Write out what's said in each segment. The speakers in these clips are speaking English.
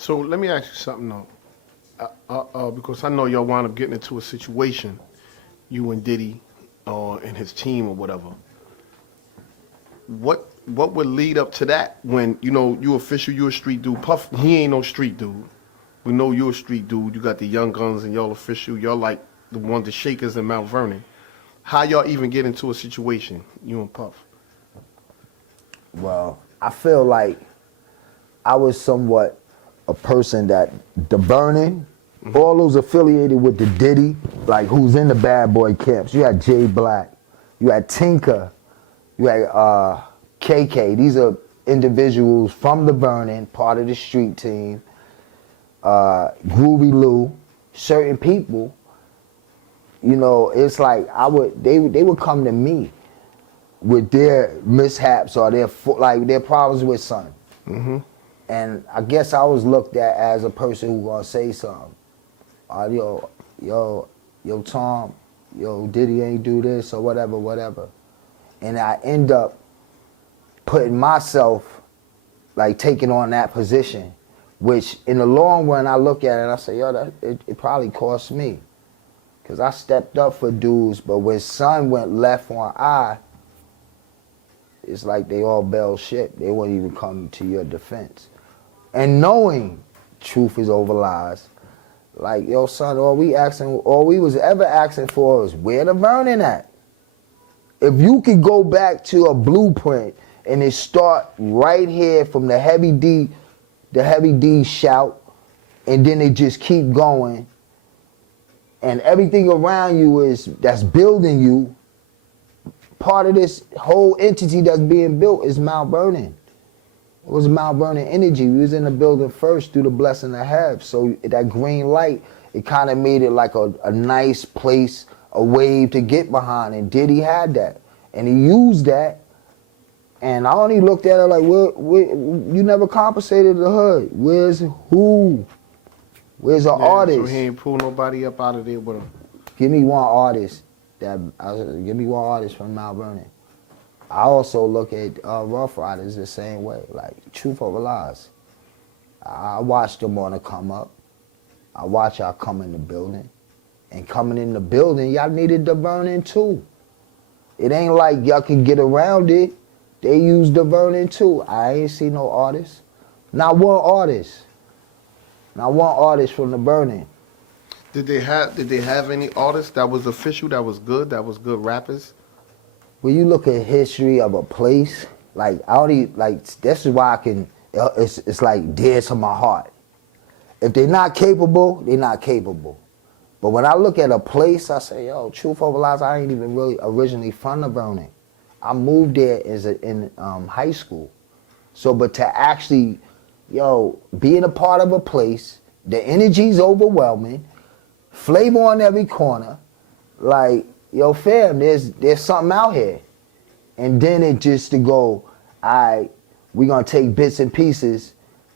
So let me ask you something though, because I know y'all wound up getting into a situation, you and Diddy, and his team or whatever. What would lead up to that when you official, you a street dude. Puff, he ain't no street dude. We know you a street dude. You got the young guns and y'all official. Y'all like the ones, the shakers in Mount Vernon. How y'all even get into a situation, you and Puff? Well, I feel like I was somewhat a person that the Burning, all those affiliated with the Diddy, like who's in the bad boy camps. You had Jay Black, you had Tinker, you had KK. These are individuals from the Burning, part of the street team. Groovy Lou, certain people. It's like they would come to me with their mishaps or their problems with son. Mm-hmm. And I guess I was looked at as a person who gonna say something. Yo, Tom, Diddy ain't do this or whatever. And I end up putting myself, like taking on that position, which in the long run I look at it and I say, it probably cost me. Cause I stepped up for dudes, but when son went left on I, it's like they all bailed ship. They wouldn't even come to your defense. And knowing truth is over lies, like, yo, son, all we was ever asking for is where the Vernon at? If you could go back to a blueprint and it start right here from the heavy D shout, and then it just keep going, and everything around you that's building you, part of this whole entity that's being built is Mount Vernon. It was Mount Vernon energy. We was in the building first through the blessing of have. So that green light, it kind of made it like a nice place, a wave to get behind. And Diddy had that. And he used that. And I only looked at it like, you never compensated the hood. Where's who? Where's an artist? So he ain't pull nobody up out of there with him. Give me one artist give me one artist from Mount Vernon. I also look at Rough Riders the same way, like truth over lies. I watch them on the come up. I watch y'all come in the building. And coming in the building, y'all needed the Vernon too. It ain't like y'all can get around it. They use the Vernon too. I ain't see no artist. Not one artist. Not one artist from the Vernon. Did they have any artists that was official, that was good rappers? When you look at history of a place, like this is why it's like dear to my heart. If they're not capable, they're not capable. But when I look at a place, I say, yo, truth over lies, I ain't even really originally from the Vernon. I moved there in high school. So, but to actually, being a part of a place, the energy's overwhelming, flavor on every corner, like, yo, fam, there's something out here. And then it just to go, we gonna take bits and pieces,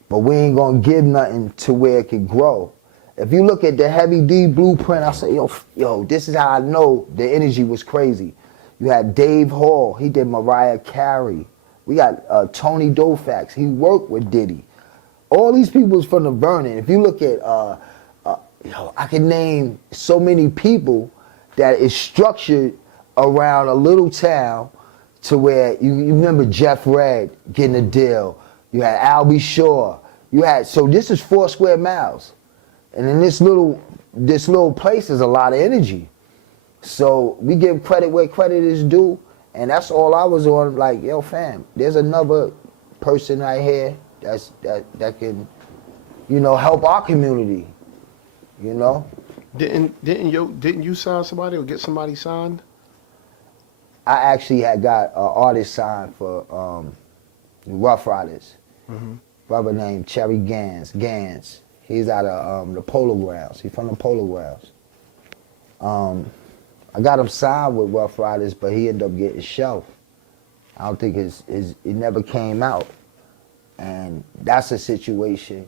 but we ain't gonna give nothing to where it can grow. If you look at the Heavy D blueprint, I say, yo, this is how I know the energy was crazy. You had Dave Hall, he did Mariah Carey. We got Tony Dofax, he worked with Diddy. All these people's from the Vernon. If you look at, I can name so many people that is structured around a little town to where you remember Jeff Red getting a deal. You had Albie Shaw. So this is 4 square miles. And in this little place is a lot of energy. So we give credit where credit is due. And that's all I was on, like, yo, fam, there's another person right here that can, help our community. Didn't you sign somebody or get somebody signed? I actually had got an artist signed for Rough Riders. Mm-hmm. Brother named Cherry Gans. He's out of the Polo Grounds. He's from the Polo Grounds. I got him signed with Rough Riders, but he ended up getting shelved. I don't think it never came out. And that's a situation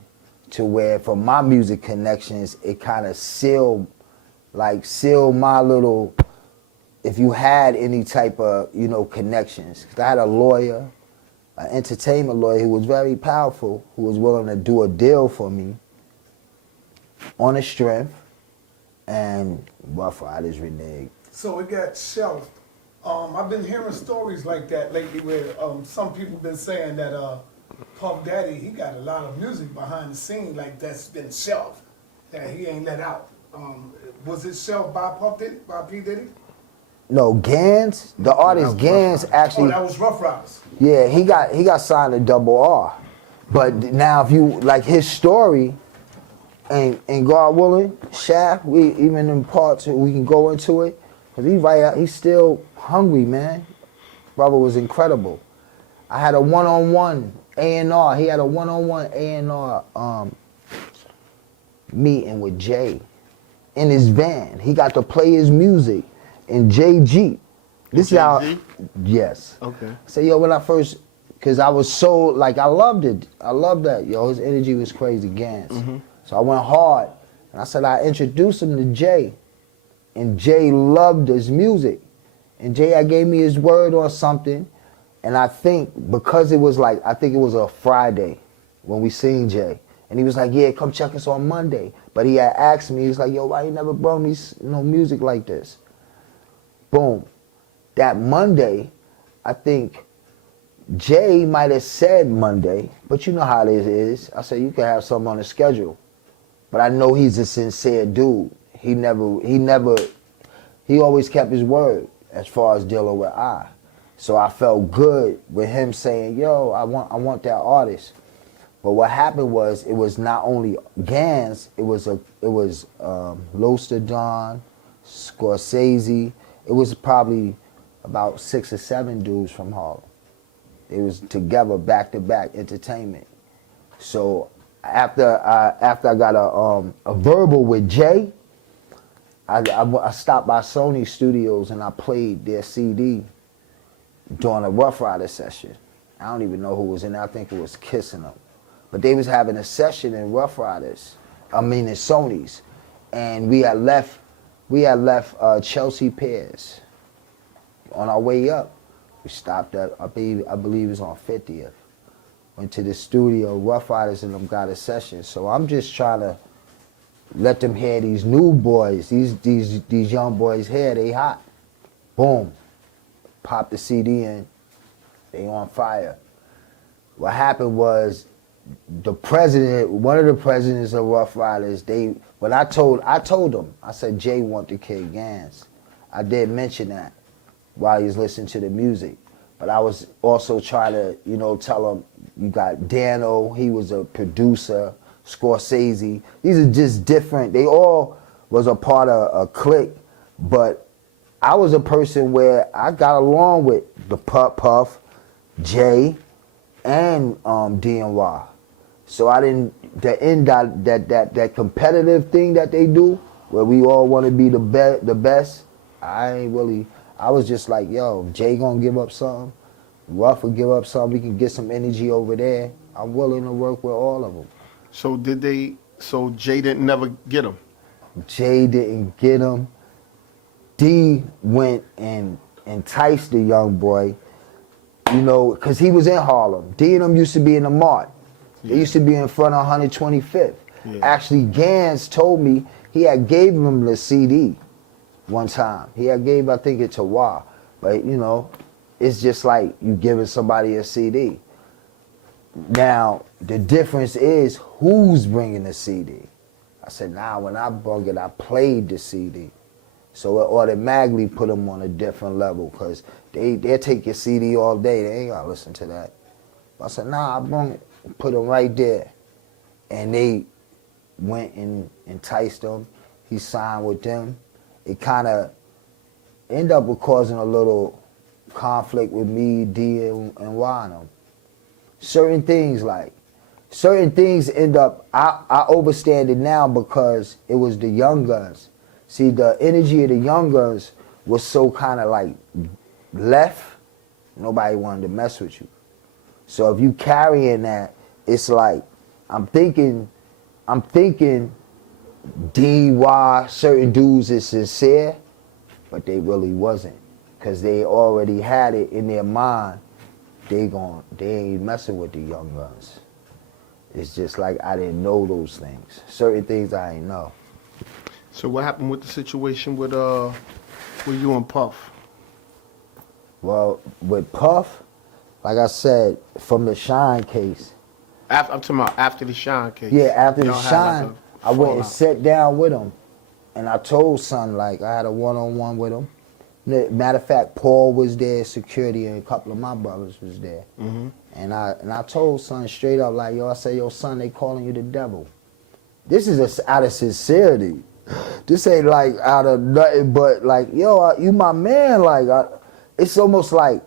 to where, for my music connections, it kind of sealed my little, if you had any type of, connections. 'Cause I had a lawyer, an entertainment lawyer who was very powerful, who was willing to do a deal for me on a strength, and Rough Riders reneged. So it got shelved. I've been hearing stories like that lately where some people been saying that Puff Daddy, he got a lot of music behind the scene like that's been shelved, that he ain't let out. Was it shelved by by P. Diddy? No, Gans, the artist Gans actually. Oh, that was Rough Riders. Yeah, he got signed to Double R. But now if you like his story, and God willing, Shaft, we even in parts we can go into it. Cause he's still hungry, man. Brother was incredible. I had a one-on-one A&R. He had a one-on-one A&R meeting with Jay in his van. He got to play his music in Jay Jeep. This is how. Yes. Okay. So yo, when I first, cause I was so like I loved it. I loved that. Yo, his energy was crazy, Gans. Mm-hmm. So I went hard, and I said I introduced him to Jay, and Jay loved his music, and Jay I gave me his word on something, and I think because it was like I think it was a Friday when we seen Jay, and he was like, yeah, come check us on Monday, but he had asked me, he was like, yo, why you never brought me no music like this? Boom. That Monday, I think Jay might have said Monday, but you know how it is. I said, you can have something on the schedule. But I know he's a sincere dude. He always kept his word as far as dealing with I. So I felt good with him saying, yo, I want that artist. But what happened was, it was not only Gans, it was Loster Don, Scorsese. It was probably about 6 or 7 dudes from Harlem. It was together, back to back entertainment. So after I got a verbal with Jay, I stopped by Sony Studios and I played their CD during a Rough Rider session. I don't even know who was in there. I think it was Kissing Them. But they was having a session in Rough Riders, in Sony's. And we had left Chelsea Piers. On our way up, we stopped at, I believe it was on 50th. Went to the studio, Rough Riders and them got a session. So I'm just trying to let them hear these new boys, these young boys here, they hot. Boom. Pop the CD in, they on fire. What happened was one of the presidents of Rough Riders, I told them, I said, Jay want the kid Gans. I did mention that while he was listening to the music. But I was also trying to, tell him, you got Dano, he was a producer, Scorsese. These are just different. They all was a part of a clique, but I was a person where I got along with the Puff, Jay, and DNY. So I didn't, that competitive thing that they do, where we all want to be the best, I was just like, yo, if Jay gonna give up something, Ruff will give up something, we can get some energy over there. I'm willing to work with all of them. So Jay didn't never get him? Jay didn't get him. D went and enticed the young boy, because he was in Harlem. D and them used to be in the Mart. They used to be in front of 125th. Yeah. Actually, Gans told me he had gave him the CD one time. He had gave, I think, it to Wah. But, it's just like you giving somebody a CD. Now, the difference is who's bringing the CD. I said, when I brought it, I played the CD. So it automatically put them on a different level, because they'll take your CD all day. They ain't gonna listen to that. I said, I brought it, put them right there. And they went and enticed him. He signed with them. It kind of ended up with causing a little conflict with me, D, and Y and them. Certain things end up, I overstand it now because it was the young guns. See, the energy of the young guns was so kind of like left, nobody wanted to mess with you. So if you carrying that, it's like, I'm thinking D.Y., certain dudes is sincere, but they really wasn't, because they already had it in their mind they ain't messing with the young guns. It's just like I didn't know those things. Certain things I ain't know. So what happened with the situation with you and Puff? Well, with Puff, like I said, from the Shine case. I'm talking about after the Shine case. Yeah, after the Y'all had Shine, like a I went and fallout. sat down with him, and I told son, like, I had a one-on-one with him. Matter of fact, Paul was there, security, and a couple of my brothers was there. Mm-hmm. And I told son straight up, like, yo, I said, yo, son, they calling you the devil. This is out of sincerity. This ain't like out of nothing but like, yo, you my man. Like, it's almost like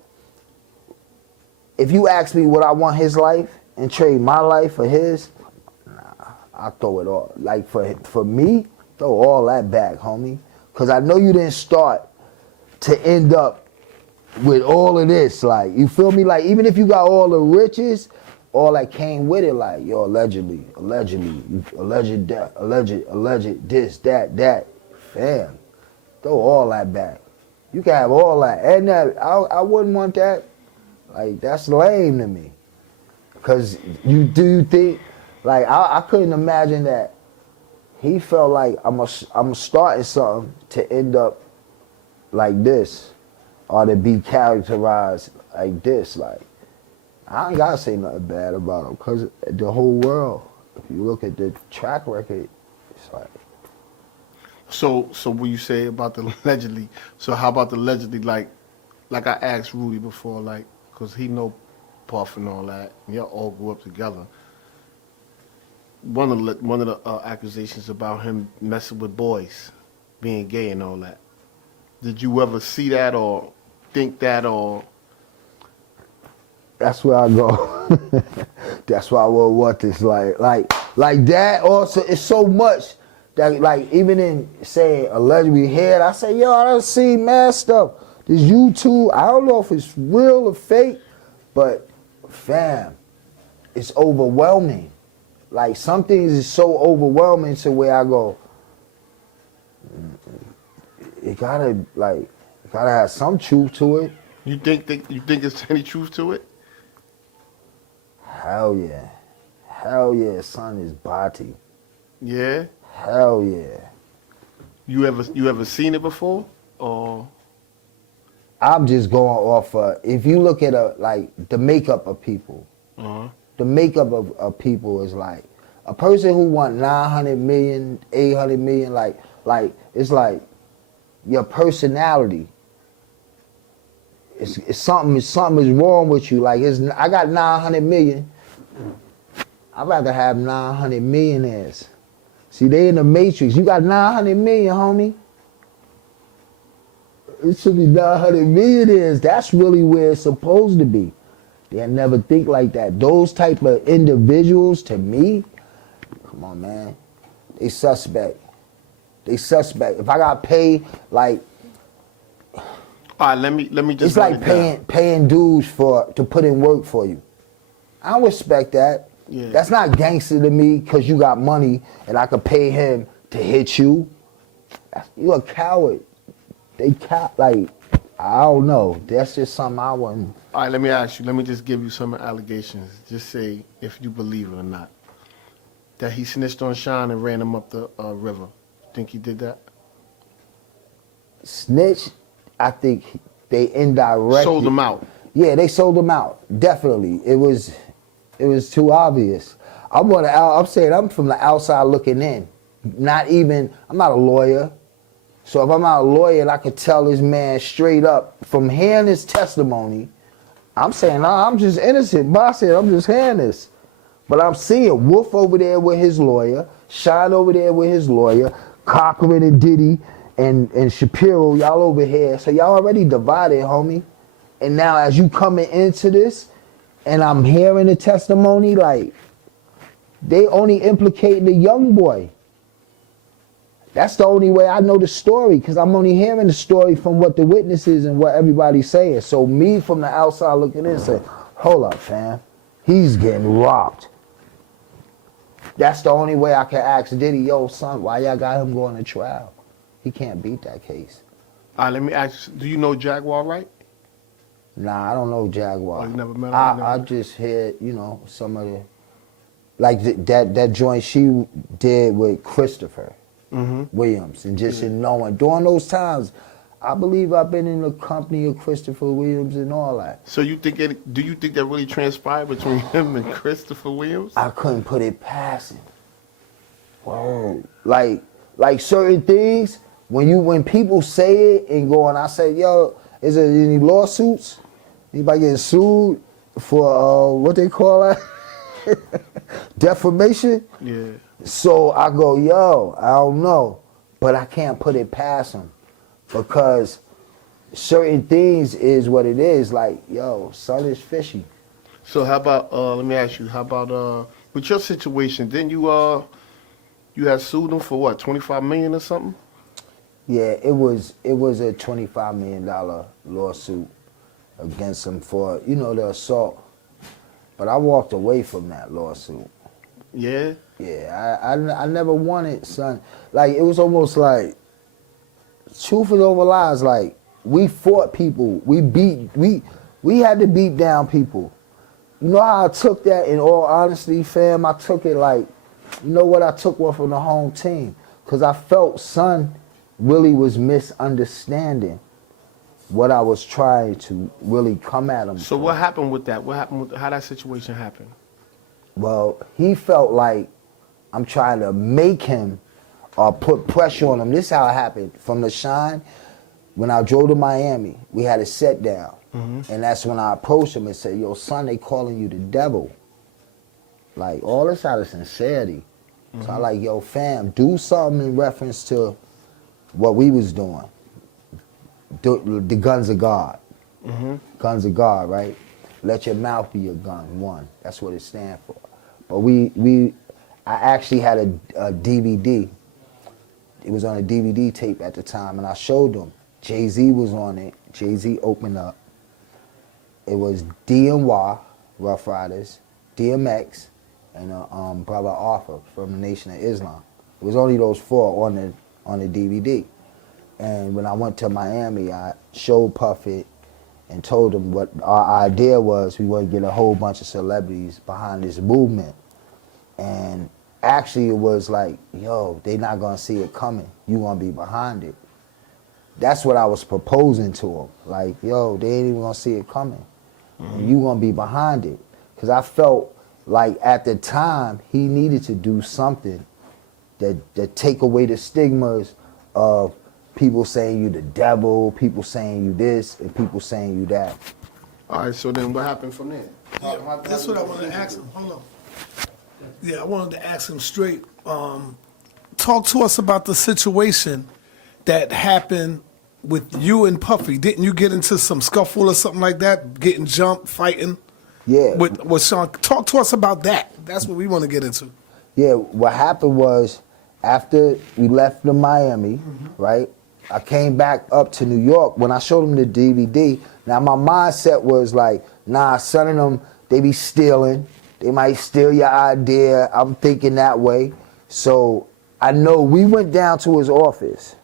if you ask me what I want his life and trade my life for his, nah, I throw it all. Like for me, throw all that back, homie. Cause I know you didn't start to end up with all of this. Like, you feel me? Like, even if you got all the riches, all that came with it, like, yo, allegedly, alleged death, alleged this, that. Fam, throw all that back. You can have all that. And that, I wouldn't want that. Like, that's lame to me. Because you think, like, I couldn't imagine that he felt like I'm starting something to end up like this, or to be characterized like this. Like, I ain't gotta say nothing bad about him, because the whole world, if you look at the track record, it's like. So what you say about the allegedly? So how about the allegedly? Like I asked Rudy before, like, cause he know Puff and all that, and y'all all grew up together. One of the accusations about him messing with boys, being gay and all that. Did you ever see that or think that or? That's where I go. That's why I will want this. Like that. Also, it's so much that, like, even in saying allegedly head, I say, yo, I done seen mad stuff. This YouTube, I don't know if it's real or fake, but fam, it's overwhelming. Like, some things is so overwhelming to where I go, it gotta have some truth to it. You think there's any truth to it? Hell yeah, son is body. Yeah. Hell yeah. You ever seen it before? Or I'm just going off if you look at like the makeup of people, the makeup of people is like a person who want 900 million, 800 million, like it's like your personality. It's something is wrong with you. Like, I got 900 million. I'd rather have 900 millionaires. See, they in the Matrix. You got 900 million, homie. It should be 900 millionaires. That's really where it's supposed to be. They never think like that. Those type of individuals, to me, come on, man, they suspect. They suspect. If I got paid, like, all right, let me just. it's like paying dues to put in work for you. I don't respect that. Yeah. That's not gangster to me because you got money and I could pay him to hit you. You a coward. Like, I don't know. That's just something I wouldn't. All right, let me ask you. Let me just give you some allegations. Just say if you believe it or not. That he snitched on Sean and ran him up the river. Think he did that? Snitch, I think they indirectly Sold him out. Yeah, they sold him out. Definitely. It was too obvious. I'm saying I'm from the outside looking in. I'm not a lawyer. So if I'm not a lawyer and I could tell this man straight up from hearing his testimony, I'm saying, nah, I'm just innocent. But I said, I'm just hearing this. But I'm seeing Wolf over there with his lawyer, Shine over there with his lawyer, Cochran and Diddy and Shapiro, y'all over here. So y'all already divided, homie. And now as you coming into this, and I'm hearing the testimony, like, they only implicating the young boy. That's the only way I know the story, because I'm only hearing the story from what the witnesses and what everybody's saying. So me from the outside looking in say, hold up, fam. He's getting robbed. That's the only way I can ask Diddy, yo, son, why y'all got him going to trial? He can't beat that case. All right, let me ask you, do you know Jaguar Wright? Nah, I don't know Jaguar. Oh, you never met him? I just heard, some of the, like that joint she did with Christopher Williams, and just in knowing during those times, I believe I've been in the company of Christopher Williams and all that. So do you think that really transpired between him and Christopher Williams? I couldn't put it past him. Whoa. Like certain things, when people say it and go, and I say, yo, is there any lawsuits? Anybody getting sued for what they call that? Defamation? Yeah. So I go, yo, I don't know. But I can't put it past him because certain things is what it is. Like, yo, son is fishy. So how about let me ask you, how about with your situation, didn't you had sued him for what, 25 million or something? Yeah, it was a $25 million lawsuit against him for, the assault. But I walked away from that lawsuit. Yeah? Yeah, I never wanted, son. Like, it was almost like, truth is over lies. Like, we fought people. We had to beat down people. You know how I took that in all honesty, fam? I took it like, you know what? I took one from the home team. Because I felt son really was misunderstanding what I was trying to really come at him So for. what happened with that? What happened with how that situation happened? Well, he felt like I'm trying to make him or put pressure on him. This is how it happened. From the Shine, when I drove to Miami, we had a sit down. And that's when I approached him and said, yo, son, they calling you the devil. Like, all this out of sincerity. So I like, yo, fam, do something in reference to what we was doing. The guns of God. Guns of God, right? Let your mouth be your gun, one. That's what it stands for. But I actually had a DVD. It was on a DVD tape at the time, and I showed them. Jay-Z was on it. Jay-Z opened up. It was DNY, Rough Riders, DMX, and Brother Arthur from the Nation of Islam. It was only those four on the DVD. And when I went to Miami, I showed Puff it and told him what our idea was. We wanted to get a whole bunch of celebrities behind this movement. And actually it was like, yo, they not gonna see it coming. You gonna be behind it. That's what I was proposing to them. Like, yo, they ain't even gonna see it coming. And you gonna be behind it. Because I felt like at the time he needed to do something that take away the stigmas of people saying you the devil, people saying you this, and people saying you that. All right, so then what happened from there? That's what I wanted to ask him. Hold on. Yeah, I wanted to ask him straight. Talk to us about the situation that happened with you and Puffy. Didn't you get into some scuffle or something like that? Getting jumped, fighting? Yeah. With Sean. Talk to us about that. That's what we want to get into. Yeah, what happened was after we left the Miami, right? I came back up to New York. When I showed them the DVD, now my mindset was like, nah, son of them, they be stealing. They might steal your idea. I'm thinking that way. So I know we went down to his office.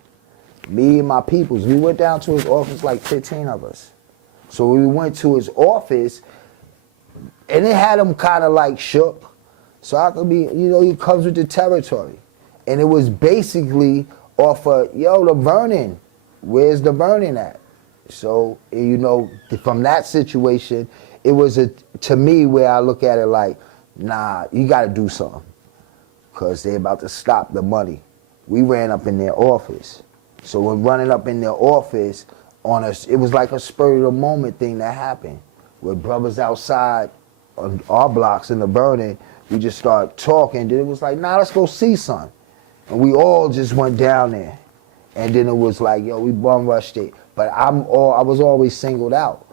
Me and my peoples, we went down to his office, like 15 of us. So we went to his office, and it had him kind of like shook. So I could be, he comes with the territory. And it was basically off of, yo, the Vernon, where's the Vernon at? So, from that situation, it was to me where I look at it like, nah, you got to do something. Because they're about to stop the money. We ran up in their office. So when running up in their office, it was like a spur of the moment thing that happened. With brothers outside on our blocks in the Vernon, we just started talking. Then it was like, nah, let's go see son. And we all just went down there. And then it was like, yo, we bum rushed it. But I was always singled out.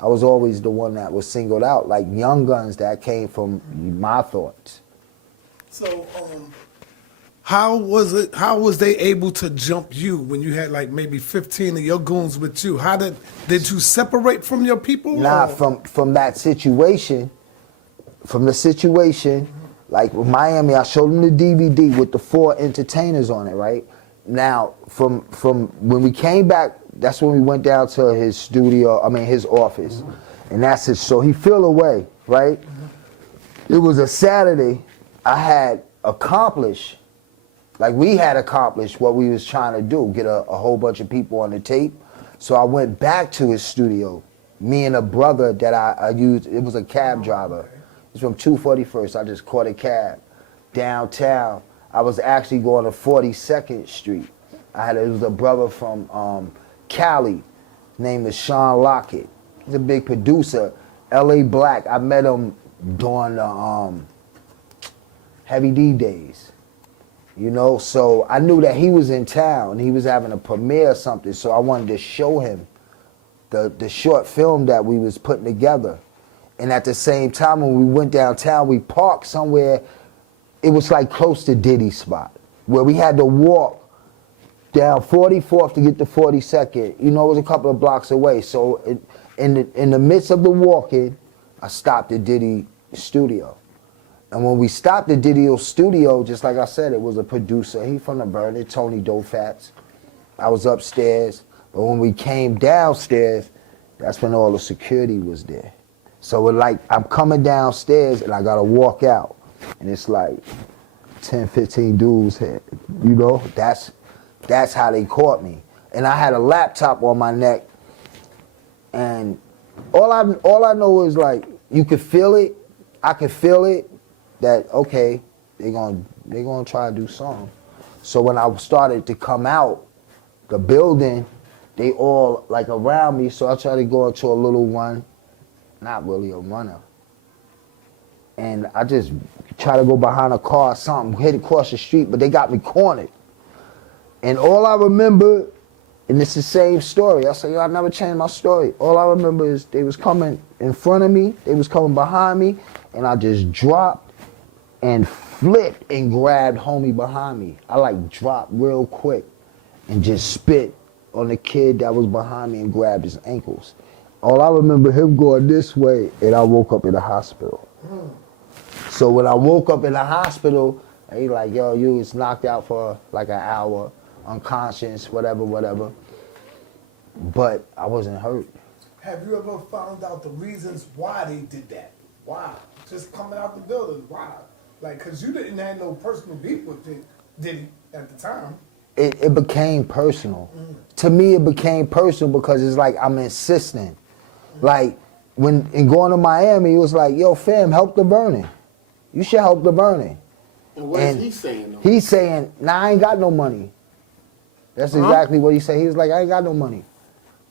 I was always the one that was singled out, like Young Guns that came from my thoughts. So, how was they able to jump you when you had like maybe 15 of your goons with you? How did you separate from your people? Nah, from that situation, like with Miami, I showed them the DVD with the 4 entertainers on it, right? Now, from when we came back that's when we went down to his studio, his office. And that's it. So he fell away, right? It was a Saturday. I had accomplished, like we had accomplished what we was trying to do, get a whole bunch of people on the tape. So I went back to his studio. Me and a brother that I used, it was a cab driver. It's from 241st. I just caught a cab downtown. I was actually going to 42nd Street. It was a brother from Cali named is Sean Lockett. He's a big producer, LA Black. I met him during the Heavy D days. You know, so I knew that he was in town and he was having a premiere or something, so I wanted to show him the short film that we was putting together. And at the same time, when we went downtown, we parked somewhere, it was like close to Diddy's spot, where we had to walk down 44th to get to 42nd. You know, it was a couple of blocks away. So in the midst of the walking, I stopped at Diddy studio. And when we stopped at Diddy's studio, just like I said, it was a producer. He from the Vernon, Tony Dofats. I was upstairs. But when we came downstairs, that's when all the security was there. So it like, I'm coming downstairs and I gotta walk out. And it's like 10, 15 dudes here. You know, that's how they caught me. And I had a laptop on my neck. And all I know is like, you could feel it. I could feel it that, okay, they're gonna try to do something. So when I started to come out the building, they all like around me, so I tried to go into a little run, not really a runner. And I just try to go behind a car or something, hit across the street, but they got me cornered. And all I remember, and it's the same story, I say, I never changed my story. All I remember is they was coming in front of me, they was coming behind me, and I just dropped and flipped and grabbed homie behind me. I like dropped real quick and just spit on the kid that was behind me and grabbed his ankles. All I remember him going this way, and I woke up in the hospital. So when I woke up in the hospital, he like, yo, you was knocked out for like an hour, unconscious, whatever. But I wasn't hurt. Have you ever found out the reasons why they did that? Why? Just coming out the building, why? Like, cause you didn't have no personal beef with Diddy at the time. It became personal. To me, it became personal because it's like I'm insisting. Like, in going to Miami, it was like, yo, fam, help the burning. You should help the burning. And what is he saying, though? He's saying, nah, I ain't got no money. That's exactly what he said. He was like, I ain't got no money.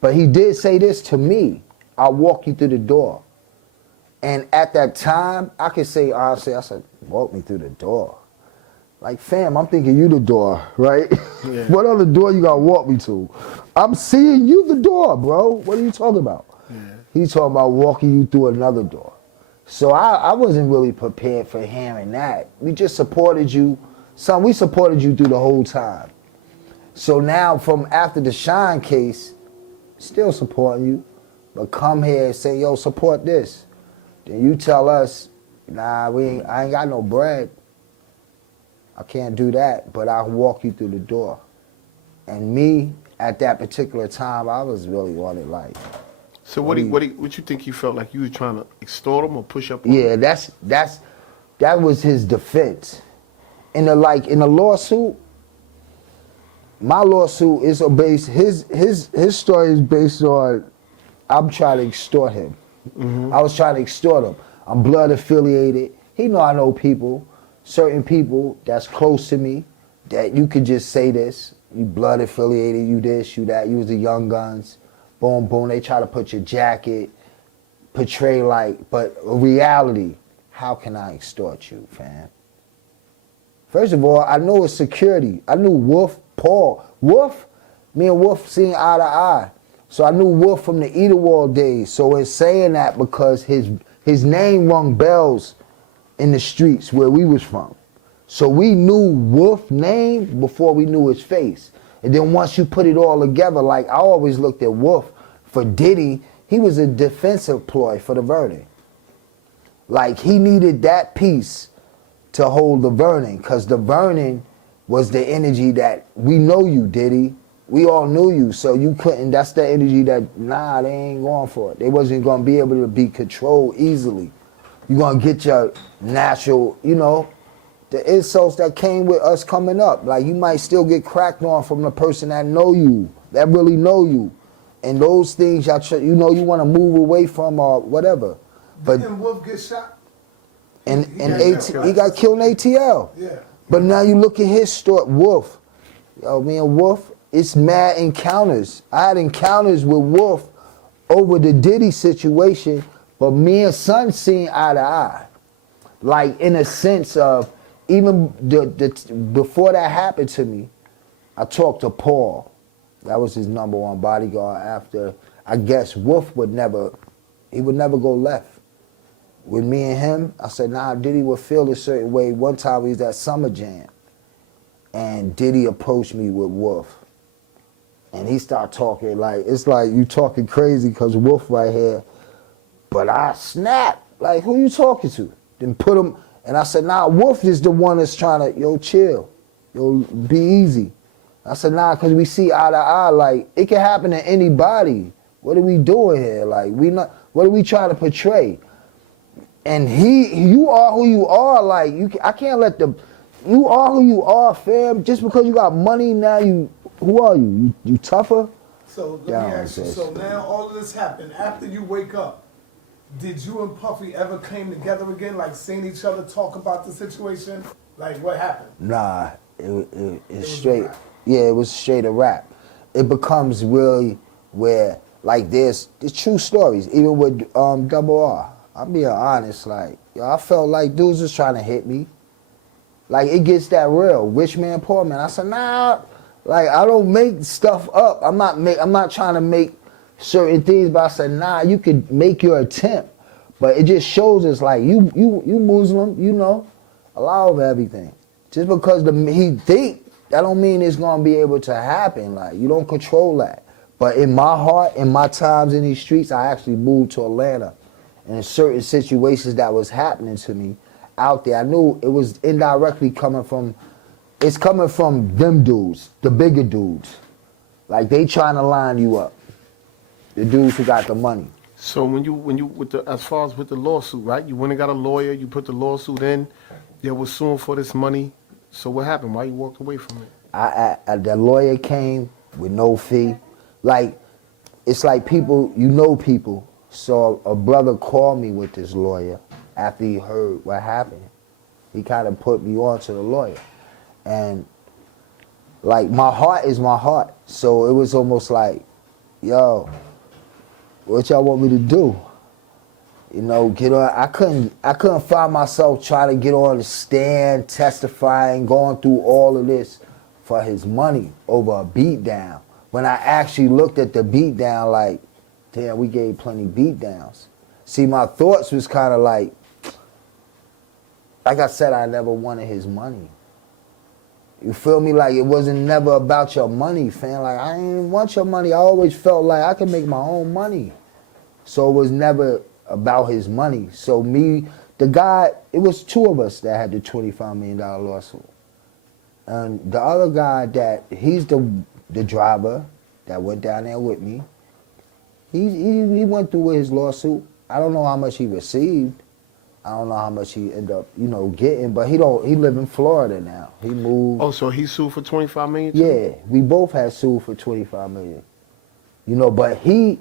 But he did say this to me, I'll walk you through the door. And at that time, I could say, honestly, I said, walk me through the door. Like, fam, I'm thinking you the door, right? Yeah. What other door you gotta walk me to? I'm seeing you the door, bro. What are you talking about? Yeah. He's talking about walking you through another door. So I wasn't really prepared for hearing that. We just supported you. Son, we supported you through the whole time. So now from after the Shine case, still supporting you, but come here and say, yo, support this. Then you tell us, nah, I ain't got no bread. I can't do that, but I'll walk you through the door. And me, at that particular time, I was really on it like. So what you think he felt like you was trying to extort him or push up on him? Yeah, that was his defense. In the lawsuit, my lawsuit is based, his story is based on I'm trying to extort him. I was trying to extort him. I'm blood affiliated. He know I know people, certain people that's close to me, that you could just say this, you blood affiliated, you this, you that, you was the Young Guns, boom, boom, they try to put your jacket, portray like, but reality, how can I extort you, fam? First of all, I know it's security. I knew Wolf, Paul. Wolf, me and Wolf seen eye to eye. So I knew Wolf from the Eatawall days. So in saying that, because his name rung bells in the streets where we was from. So we knew Wolf's name before we knew his face. And then once you put it all together, like I always looked at Wolf for Diddy, he was a defensive ploy for the Vernon. Like he needed that piece to hold the Vernon, because the Vernon was the energy that we know you, Diddy. we all knew you, so you couldn't. That's the energy that they ain't going for it. They wasn't gonna be able to be controlled easily. You gonna get your natural, the insults that came with us coming up. Like you might still get cracked on from the person that know you, that really know you, and those things you want to move away from or whatever. But Didn't Wolf get shot? he got killed in ATL. Yeah. But now you look at his story, Wolf. Me and Wolf, it's mad encounters. I had encounters with Wolf over the Diddy situation, but me and Son seen eye to eye. Like in a sense of, even before that happened to me, I talked to Paul. That was his number one bodyguard after, I guess Wolf would never go left. With me and him, I said, Diddy would feel a certain way. One time we was at Summer Jam, and Diddy approached me with Wolf. And he started talking like, it's like you talking crazy because Wolf right here. But I snapped, like, who you talking to? Then put him, and I said, Wolf is the one that's trying to, chill. Be easy. I said, because we see eye to eye, like, it can happen to anybody. What are we doing here? Like, what are we trying to portray? And you are who you are. Like, I can't let you are who you are, fam. Just because you got money now, who are you? You tougher? So let me ask you, so now all of this happened. After you wake up, did you and Puffy ever came together again, like seeing each other talk about the situation? Like, what happened? Nah, it's straight. Yeah, it was straight a rap. It becomes really where, like, there's true stories, even with Double R. I'm being honest, like, I felt like dudes was trying to hit me. Like, it gets that real. Rich man, poor man. I said, like, I don't make stuff up. I'm not trying to make certain things, but I said, you could make your attempt. But it just shows us, like, you Muslim, allow of everything. Just because he think, that don't mean it's gonna be able to happen. Like, you don't control that. But in my heart, in my times in these streets, I actually moved to Atlanta. And in certain situations that was happening to me out there, I knew it was indirectly coming from them dudes, the bigger dudes. Like, they trying to line you up. The dudes who got the money. So when you as far as with the lawsuit, right? You went and got a lawyer, you put the lawsuit in, they were suing for this money. So what happened? Why you walked away from it? The lawyer came with no fee. Like, it's like people, people. So a brother called me with this lawyer after he heard what happened. He kind of put me on to the lawyer. And, like, my heart is my heart. So it was almost like, yo, what y'all want me to do? Get on. I couldn't find myself trying to get on the stand, testifying, going through all of this for his money over a beatdown. When I actually looked at the beatdown, like, damn, we gave plenty beatdowns. See, my thoughts was kind of like I said, I never wanted his money. You feel me? Like, it wasn't never about your money, fam. Like, I didn't want your money. I always felt like I could make my own money. So it was never about his money. So the guy, it was two of us that had the $25 million lawsuit. And the other guy he's the driver that went down there with me. He went through with his lawsuit. I don't know how much he received. I don't know how much he ended up, getting, but he live in Florida now. He moved. Oh, so he sued for $25 million too? Yeah, we both had sued for $25 million. But he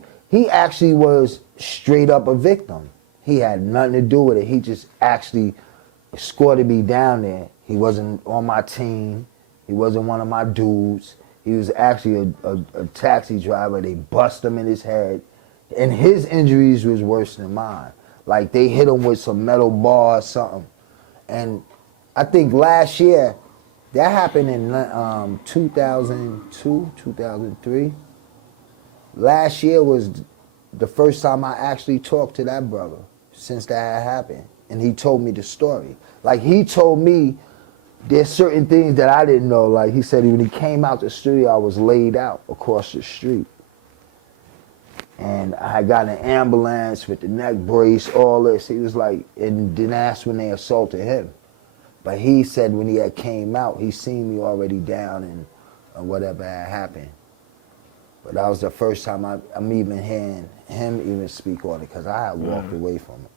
actually was straight up a victim. He had nothing to do with it. He just actually escorted me down there. He wasn't on my team. He wasn't one of my dudes. He was actually a taxi driver. They bust him in his head. And his injuries was worse than mine. Like, they hit him with some metal bar or something. And I think last year, that happened in 2002, 2003. Last year was the first time I actually talked to that brother since that had happened. And he told me the story. Like, he told me there's certain things that I didn't know. Like, he said when he came out the studio, I was laid out across the street. And I had got an ambulance with the neck brace, all this. He was like, and then that's when they assaulted him. But he said when he had came out, he seen me already down and whatever had happened. But that was the first time I'm even hearing him even speak on it, because I had walked away from it.